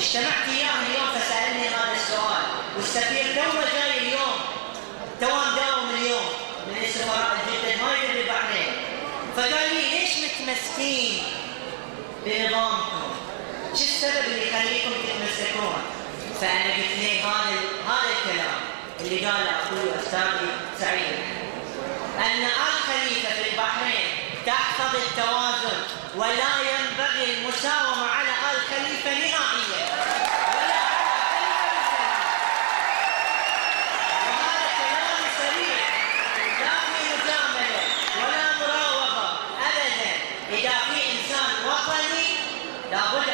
اجتمعت إياه اليوم فسألني هذا السؤال، والسفير توه جاي اليوم، توه مداوم اليوم من السفراء الجدد ما يدري البحرين، فقال لي ليش متمسكين بنظامكم؟ شو السبب اللي يخليكم تتمسكون؟ فأنا قلت لي هذا الكلام اللي قاله أخوي أستاذي سعيد، أن آل خليفة في البحرين تحفظ التوازن ولا ينبغي المساومة على آل خليفة نهائيا ولا على خليفة مسلم. وهذا كلام سريع، لا في مجاملة ولا مراوغة أبدا. إذا في إنسان وطني لابد